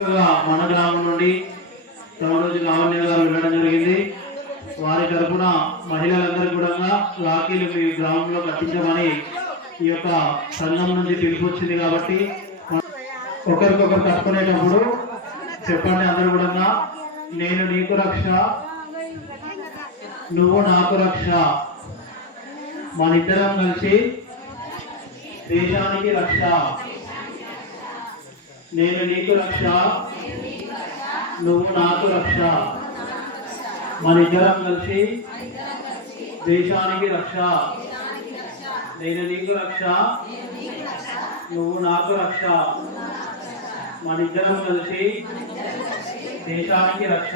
మన గ్రామం నుండి తమరోజు గవర్నర్ గారు వెళ్ళడం జరిగింది. వారి తరఫున మహిళలందరూ కూడా రాఖీలు మీ గ్రామంలో కట్టించమని ఈ యొక్క సంఘం నుంచి పిలుపు వచ్చింది కాబట్టి ఒకరికొకరు కట్టుకునేటప్పుడు చెప్పండి అందరూ కూడా నేను నీకు రక్ష నువ్వు నాకు రక్ష. మన ఇద్దరం కలిసి దేశానికి రక్ష. నేను నీకు రక్ష. నువ్వు నాకు రక్ష. మన ఇద్దరం కలిసి దేశానికి రక్ష. నేను నీకు రక్ష. నువ్వు నాకు రక్ష. మన ఇద్దరం కలిసి దేశానికి రక్ష.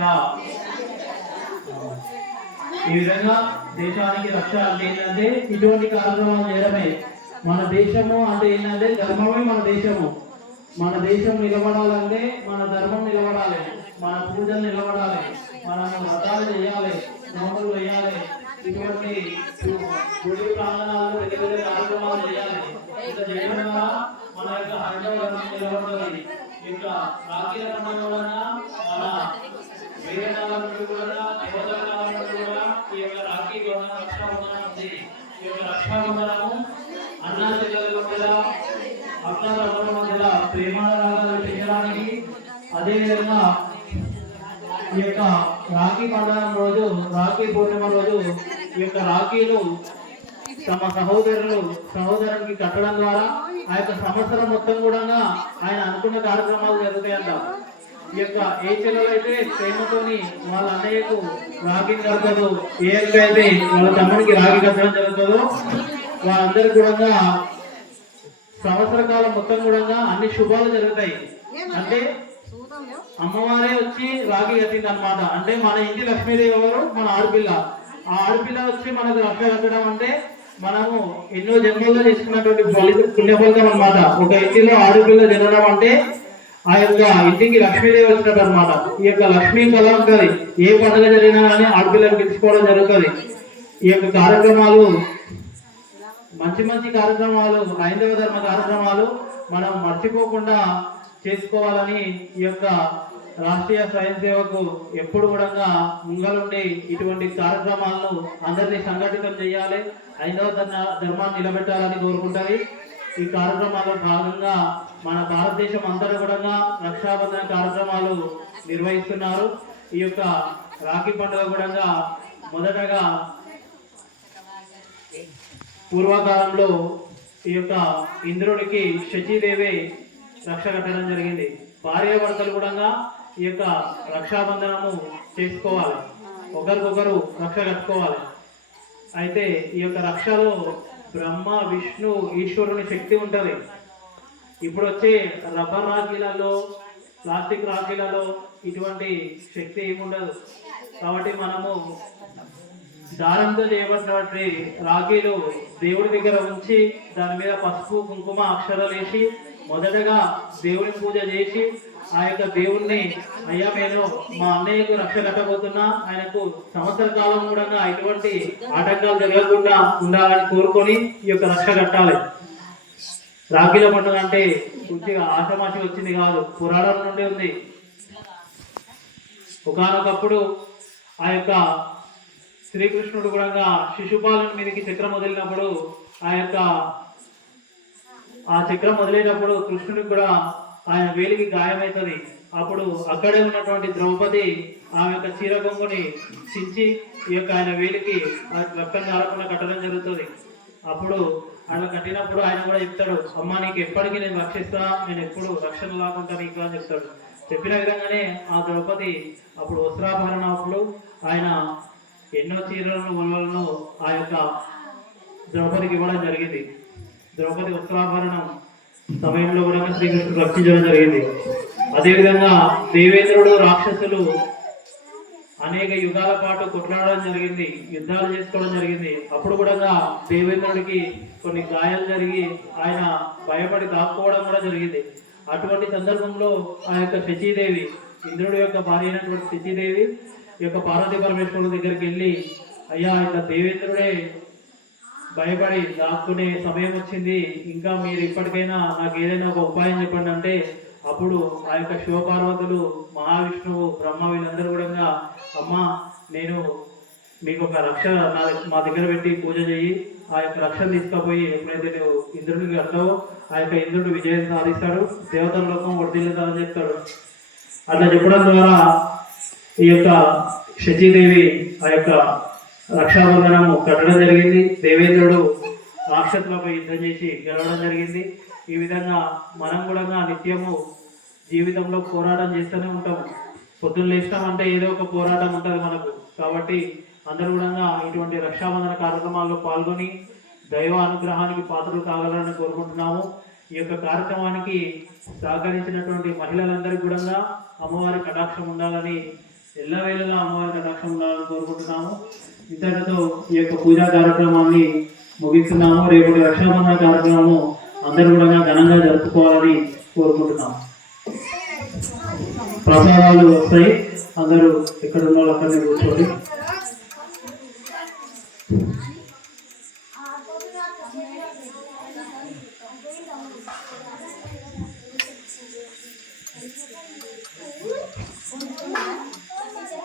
ఈ విధంగా దేశానికి రక్ష అంటే ఏంటంటే ఇటువంటి కార్యక్రమాలు చేయడమే. మన దేశము అంటే ఏంటంటే ధర్మమే మన దేశము. మన దేశం నిలబడాలంటే మన ధర్మం నిలబడాలి. మన పూజలు నిలబడాలి. మనం వ్రతాలు చేయాలి. నోములు వేయాలి. ఇటువంటి గుడి ప్రాంగణాలు పెద్ద పెద్ద కార్యక్రమాలు చేయాలి. ఇట్లా చేయడం వల్ల మన యొక్క హైందవ ధర్మం నిలబడుతుంది ఇంకా రాఖీల పండుగ వలన మన వేరే కూడా దేవతల నగరం కూడా ఈ యొక్క రాఖీ బంధనం రక్షాబంధనం ఉంది. ఈ యొక్క రక్షాబంధనము అన్నా చెల్లెల మధ్యలో అక్క తమ్ముల మధ్యలో ప్రేమానురాగాలు పెంచడానికి అదేవిధంగా ఈ యొక్క రాఖీ పండుగ రోజు రాఖీ పూర్ణిమ రోజు ఈ యొక్క రాఖీలు తమ సహోదరులు సహోదరునికి కట్టడం ద్వారా ఆ యొక్క సంవత్సరం మొత్తం కూడా ఆయన అనుకున్న కార్యక్రమాలు జరుగుతాయంట. ఈ యొక్క ఏ చెల్లెలు అయితే ప్రేమతోని వాళ్ళ అన్నయ్యకు రాఖీ కడతారు ఏ అయితే వాళ్ళ తమ్ముడికి రాఖీ కట్టడం జరుగుతుందో వాళ్ళందరూ కూడా సంవత్సర కాలం మొత్తం కూడా అన్ని శుభాలు జరుగుతాయి. అంటే అమ్మవారే వచ్చి రాఖీ కట్టింది అనమాట అంటే మన ఇంటి లక్ష్మీదేవి ఎవరు? మన ఆడపిల్ల. ఆ ఆడపిల్ల వచ్చి మనకు రక్ష కట్టడం అంటే మనము ఎన్నో జన్మల్లో చేసుకున్నటువంటి పుణ్య ఫలితం అనమాట ఒక ఇంటిలో ఆడపిల్ల జరగడం అంటే ఆ యొక్క ఇంటికి లక్ష్మీదేవి వచ్చినట్టు అనమాట ఈ యొక్క లక్ష్మీ కళ ఉంటుంది. ఏ పండుగ జరిగినా కానీ ఆడపిల్లని పిలుచుకోవడం జరుగుతుంది. ఈ యొక్క కార్యక్రమాలు మంచి మంచి కార్యక్రమాలు హైందవ ధర్మ కార్యక్రమాలు మనం మర్చిపోకుండా చేసుకోవాలని ఈ యొక్క రాష్ట్రీయ స్వయం సేవకు ఎప్పుడు కూడా ముంగలుండి ఇటువంటి కార్యక్రమాలను అందరినీ సంఘటితం చేయాలి. హైందవ ధర్మ ధర్మాన్ని నిలబెట్టాలని కోరుకుంటుంది. ఈ కార్యక్రమాల్లో భాగంగా మన భారతదేశం అంతటా కూడా రక్షాబంధన కార్యక్రమాలు నిర్వహిస్తున్నారు. ఈ యొక్క రాఖీ పండుగ కూడా మొదటగా పూర్వకాలంలో ఈ యొక్క ఇంద్రుడికి శచీదేవి రక్ష కట్టడం జరిగింది. భార్యాభర్తలు కూడా ఈ యొక్క రక్షాబంధనము చేసుకోవాలి. ఒకరికొకరు రక్ష కట్టుకోవాలి. అయితే ఈ యొక్క రక్షలో బ్రహ్మ విష్ణు ఈశ్వరుని శక్తి ఉంటుంది. ఇప్పుడు వచ్చే రబ్బర్ రాఖీలలో ప్లాస్టిక్ రాఖీలలో ఇటువంటి శక్తి ఏముండదు. కాబట్టి మనము దారంతో చేయబడినటువంటి రాఖీలు దేవుడి దగ్గర ఉంచి దాని మీద పసుపు కుంకుమ అక్షరాలు వేసి మొదటగా దేవుని పూజ చేసి ఆ యొక్క దేవుణ్ణి అయ్యా నేను మా అన్నయ్యకు రక్ష కట్టబోతున్నా ఆయనకు సంవత్సర కాలం కూడా ఎటువంటి ఆటంకాలు జరగకుండా ఉండాలని కోరుకొని ఈ యొక్క రక్ష కట్టాలి. రాఖీల పండుగ అంటే కొద్దిగా ఆషమాషి వచ్చింది కాదు పురాణం నుండి ఉంది. ఒకానొకప్పుడు ఆ యొక్క శ్రీకృష్ణుడు కూడా శిశుపాలుని మీదకి చక్రం వదిలినప్పుడు ఆ యొక్క ఆ చక్రం వదిలేటప్పుడు కృష్ణుడికి కూడా ఆయన వేలికి గాయమవుతుంది అప్పుడు అక్కడే ఉన్నటువంటి ద్రౌపది ఆమె యొక్క చీర బొంగుని చించి ఈ యొక్క ఆయన వేలికి ఆ రక్తం కారకుండా కట్టడం జరుగుతుంది. అప్పుడు అలా కట్టినప్పుడు ఆయన కూడా చెప్తాడు అమ్మ నీకు ఎప్పటికీ నేను రక్షిస్తా నేను ఎప్పుడు రక్షణ లాగుంటా నీకు అని చెప్తాడు. చెప్పిన విధంగానే ఆ ద్రౌపది అప్పుడు వస్త్రాభరణ అప్పుడు ఆయన ఎన్నో చీరలను వలలను ఆ యొక్క ద్రౌపదికి ఇవ్వడం జరిగింది. ద్రౌపది ఉత్తరాభరణం సమయంలో కూడా శ్రీకృష్ణుడు రక్షించడం జరిగింది. అదేవిధంగా దేవేంద్రుడు రాక్షసులు అనేక యుగాల పాటు కొట్లాడడం జరిగింది యుద్ధాలు చేసుకోవడం జరిగింది. అప్పుడు కూడా దేవేంద్రుడికి కొన్ని గాయాలు జరిగి ఆయన భయపడి దాక్కోవడం కూడా జరిగింది. అటువంటి సందర్భంలో ఆ యొక్క శచీదేవి ఇంద్రుడి యొక్క భార్య అయినటువంటి శచీదేవి ఈ యొక్క పార్వతీ పరమేశ్వరుడు దగ్గరికి వెళ్ళి అయ్యా ఇట్లా దేవేంద్రుడే భయపడి దాక్కునే సమయం వచ్చింది. ఇంకా మీరు ఇప్పటికైనా నాకు ఏదైనా ఒక ఉపాయం చెప్పండి అంటే అప్పుడు ఆ యొక్క శివపార్వతులు మహావిష్ణువు బ్రహ్మ వీళ్ళందరూ కూడా అమ్మ నేను మీకు ఒక రక్ష నా మా దగ్గర పెట్టి పూజ చేయి ఆ యొక్క రక్షణ తీసుకుపోయి ఎప్పుడైతే నువ్వు ఇంద్రుడికి కడతావో ఆ యొక్క ఇంద్రుడు విజయం సాధిస్తాడు. దేవతల లోకం వర్ధిల్లుతాడని చెప్తాడు. అట్లా చెప్పడం ద్వారా ఈ యొక్క శచీదేవి ఆ యొక్క రక్షాబంధనము కట్టడం జరిగింది. దేవేంద్రుడు రాక్షసులపై యుద్ధం చేసి గెలవడం జరిగింది. ఈ విధంగా మనం కూడా నిత్యము జీవితంలో పోరాటం చేస్తూనే ఉంటాం పొద్దున్న లేస్తాం అంటే ఏదో ఒక పోరాటం ఉంటుంది మనకు. కాబట్టి అందరూ కూడా ఇటువంటి రక్షాబంధన కార్యక్రమాల్లో పాల్గొని దైవ అనుగ్రహానికి పాత్రలు కావాలని కోరుకుంటున్నాము. ఈ యొక్క కార్యక్రమానికి సహకరించినటువంటి మహిళలందరికీ కూడా అమ్మవారి కటాక్షం ఉండాలని ఎల్లవేళలా అమ్మవారి కటాక్షం ఉండాలని కోరుకుంటున్నాము. ఇంతటితో ఈ యొక్క పూజా కార్యక్రమాన్ని ముగిస్తున్నాము. రేపు రక్షాబంధన కార్యక్రమము అందరూ కూడా ఘనంగా జరుపుకోవాలని కోరుకుంటున్నాము. ప్రసాదాలు వస్తాయి. అందరూ ఇక్కడ ఉన్న వాళ్ళు అక్కడనే కూర్చోండి. ఆ 진짜